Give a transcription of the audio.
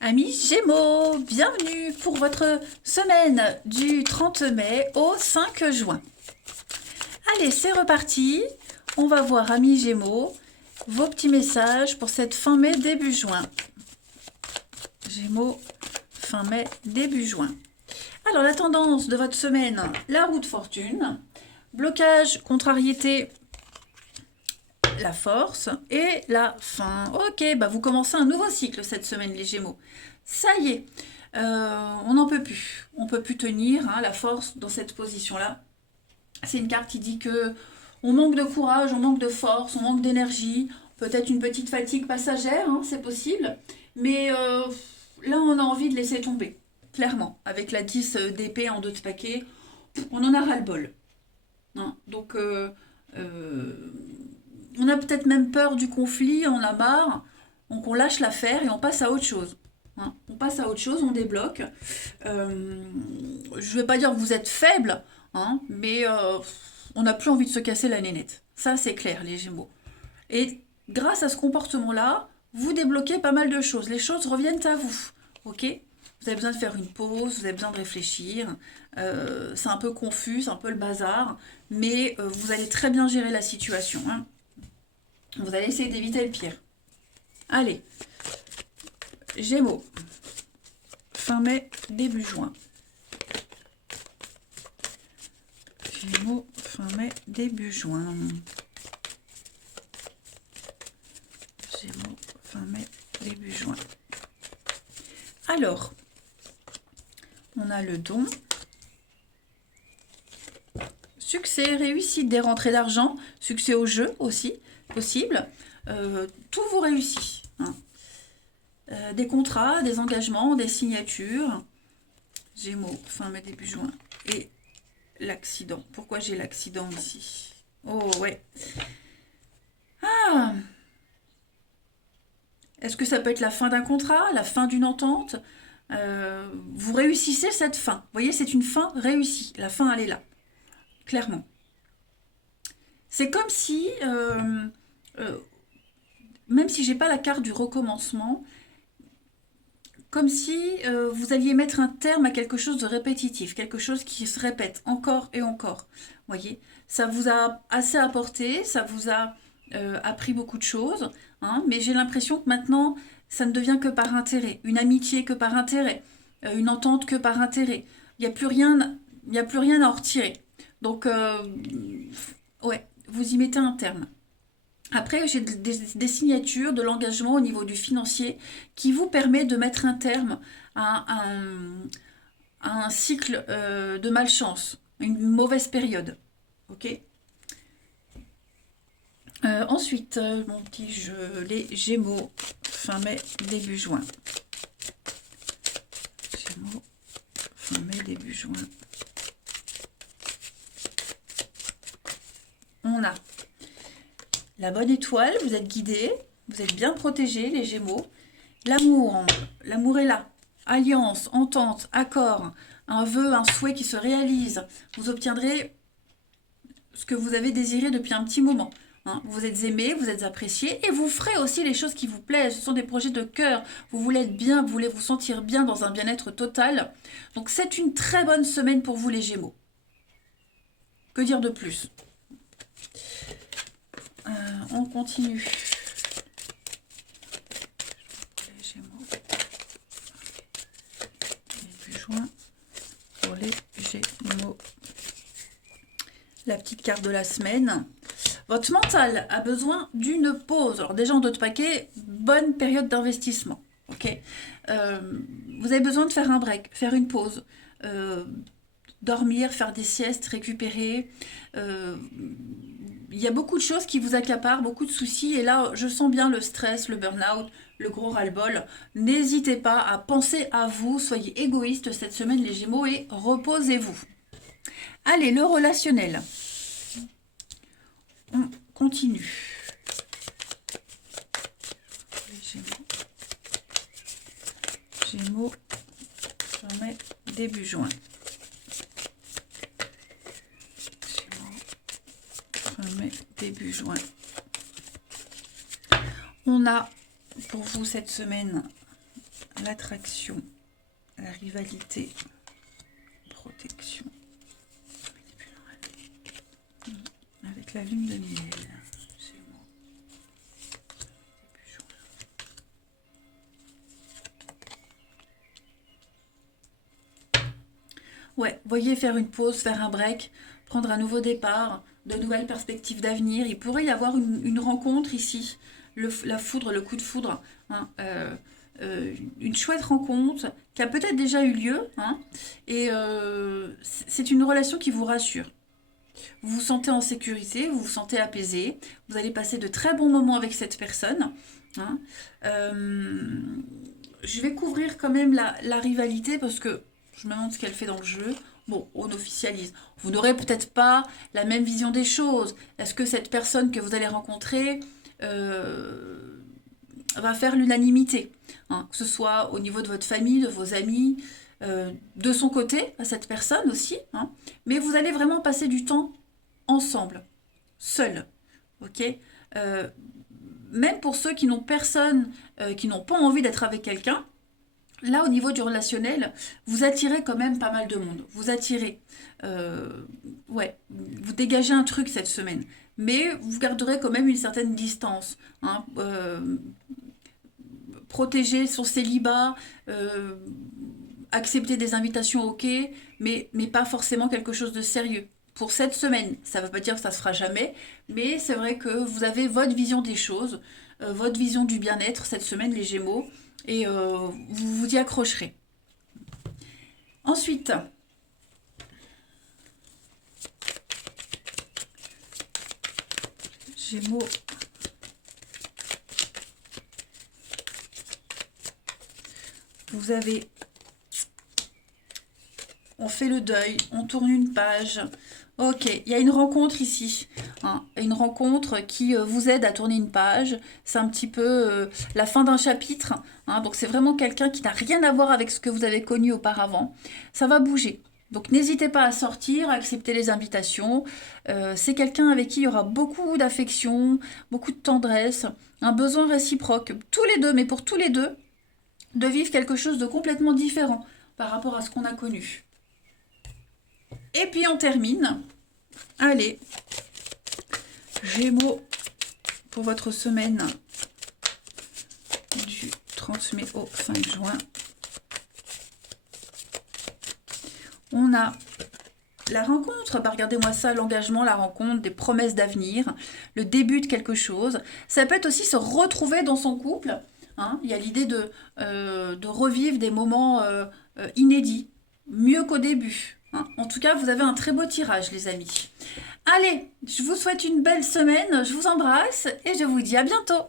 Amis Gémeaux, bienvenue pour votre semaine du 30 mai au 5 juin. Allez, c'est reparti. On va voir, amis Gémeaux, vos petits messages pour cette fin mai, début juin. Gémeaux, fin mai, début juin. Alors, la tendance de votre semaine, la roue de fortune, blocage, contrariété, la force et la fin. Ok, bah vous commencez un nouveau cycle cette semaine, les Gémeaux. Ça y est, on n'en peut plus. On peut plus tenir la force dans cette position-là. C'est une carte qui dit que on manque de courage, on manque de force, on manque d'énergie. Peut-être une petite fatigue passagère, c'est possible. Mais là, on a envie de laisser tomber. Clairement, avec la 10 d'épée en 2 de paquet, on en a ras-le-bol. Donc, on a peut-être même peur du conflit, on a marre, donc on lâche l'affaire et on passe à autre chose. On passe à autre chose, on débloque. Je ne vais pas dire que vous êtes faible, mais on n'a plus envie de se casser la nénette. Ça, c'est clair, les Gémeaux. Et grâce à ce comportement-là, vous débloquez pas mal de choses. Les choses reviennent à vous, ok? Vous avez besoin de faire une pause, vous avez besoin de réfléchir. C'est un peu confus, c'est un peu le bazar, mais vous allez très bien gérer la situation. Vous allez essayer d'éviter le pire. Allez, Gémeaux, fin mai, début juin. Gémeaux, fin mai, début juin. Gémeaux, fin mai, début juin. Alors, on a le don. Succès, réussite, des rentrées d'argent, succès au jeu aussi, possible. Tout vous réussit. Des contrats, des engagements, des signatures. Gémeaux, fin mai, début juin. Et l'accident. Pourquoi j'ai l'accident ici? Oh, ouais. Ah! Est-ce que ça peut être la fin d'un contrat, la fin d'une entente? Vous réussissez cette fin. Vous voyez, c'est une fin réussie. La fin, elle est là. Clairement. C'est comme si, euh, même si j'ai pas la carte du recommencement, comme si vous alliez mettre un terme à quelque chose de répétitif, quelque chose qui se répète encore et encore. Voyez, ça vous a assez apporté, ça vous a appris beaucoup de choses, mais j'ai l'impression que maintenant, ça ne devient que par intérêt, une amitié que par intérêt, une entente que par intérêt. Il n'y a plus rien, il n'y a plus rien à en retirer. Donc, ouais, vous y mettez un terme. Après, j'ai des signatures, de l'engagement au niveau du financier qui vous permet de mettre un terme à un cycle de malchance, une mauvaise période. Ok. Ensuite, mon petit jeu, les Gémeaux, fin mai, début juin. Gémeaux, fin mai, début juin. On a la bonne étoile, vous êtes guidés, vous êtes bien protégés, les Gémeaux. L'amour est là. Alliance, entente, accord, un vœu, un souhait qui se réalise. Vous obtiendrez ce que vous avez désiré depuis un petit moment. Vous êtes aimé, vous êtes apprécié et vous ferez aussi les choses qui vous plaisent. Ce sont des projets de cœur. Vous voulez être bien, vous voulez vous sentir bien dans un bien-être total. Donc c'est une très bonne semaine pour vous les Gémeaux. Que dire de plus? On continue. Les Gémeaux. Début juin pour les Gémeaux. La petite carte de la semaine. Votre mental a besoin d'une pause. Alors déjà en d'autres paquets, bonne période d'investissement. Ok. Vous avez besoin de faire un break, faire une pause, dormir, faire des siestes, récupérer. Il y a beaucoup de choses qui vous accaparent, beaucoup de soucis. Et là, je sens bien le stress, le burn-out, le gros ras-le-bol. N'hésitez pas à penser à vous. Soyez égoïste cette semaine, les Gémeaux, et reposez-vous. Allez, le relationnel. On continue. Les Gémeaux. Gémeaux, fin mai, début juin. Gémeaux, fin mai, début juin. On a pour vous cette semaine l'attraction, la rivalité, protection. Avec la lune de miel. Ouais, voyez, faire une pause, faire un break, prendre un nouveau départ, de nouvelles perspectives d'avenir. Il pourrait y avoir une rencontre ici, la foudre, le coup de foudre, hein, une chouette rencontre qui a peut-être déjà eu lieu, hein, et c'est une relation qui vous rassure. Vous vous sentez en sécurité, vous vous sentez apaisé, vous allez passer de très bons moments avec cette personne, hein. Je vais couvrir quand même la rivalité parce que je me demande ce qu'elle fait dans le jeu. Bon, on officialise. Vous n'aurez peut-être pas la même vision des choses. Est-ce que cette personne que vous allez rencontrer va faire l'unanimité, hein, que ce soit au niveau de votre famille, de vos amis, de son côté, à cette personne aussi, hein, mais vous allez vraiment passer du temps ensemble, seuls, ok. Même pour ceux qui n'ont personne, qui n'ont pas envie d'être avec quelqu'un, là, au niveau du relationnel, vous attirez quand même pas mal de monde. Vous attirez. Ouais, vous dégagez un truc cette semaine. Mais vous garderez quand même une certaine distance, hein. Protéger son célibat, accepter des invitations, ok, mais pas forcément quelque chose de sérieux. Pour cette semaine, ça ne veut pas dire que ça se fera jamais, mais c'est vrai que vous avez votre vision des choses, votre vision du bien-être cette semaine, les Gémeaux, et vous vous y accrocherez. Ensuite, Gémeaux, vous avez, on fait le deuil, on tourne une page. Ok, il y a une rencontre ici, hein, une rencontre qui vous aide à tourner une page. C'est un petit peu la fin d'un chapitre, hein, donc c'est vraiment quelqu'un qui n'a rien à voir avec ce que vous avez connu auparavant. Ça va bouger. Donc n'hésitez pas à sortir, à accepter les invitations. C'est quelqu'un avec qui il y aura beaucoup d'affection, beaucoup de tendresse, un besoin réciproque, tous les deux, mais pour tous les deux, de vivre quelque chose de complètement différent par rapport à ce qu'on a connu. Et puis on termine. Allez, Gémeaux, pour votre semaine du 30 mai au 5 juin. On a la rencontre, bah regardez-moi ça, l'engagement, la rencontre, des promesses d'avenir, le début de quelque chose. Ça peut être aussi se retrouver dans son couple, hein. Il y a l'idée de revivre des moments inédits, mieux qu'au début, hein. En tout cas, vous avez un très beau tirage, les amis. Allez, je vous souhaite une belle semaine, je vous embrasse et je vous dis à bientôt.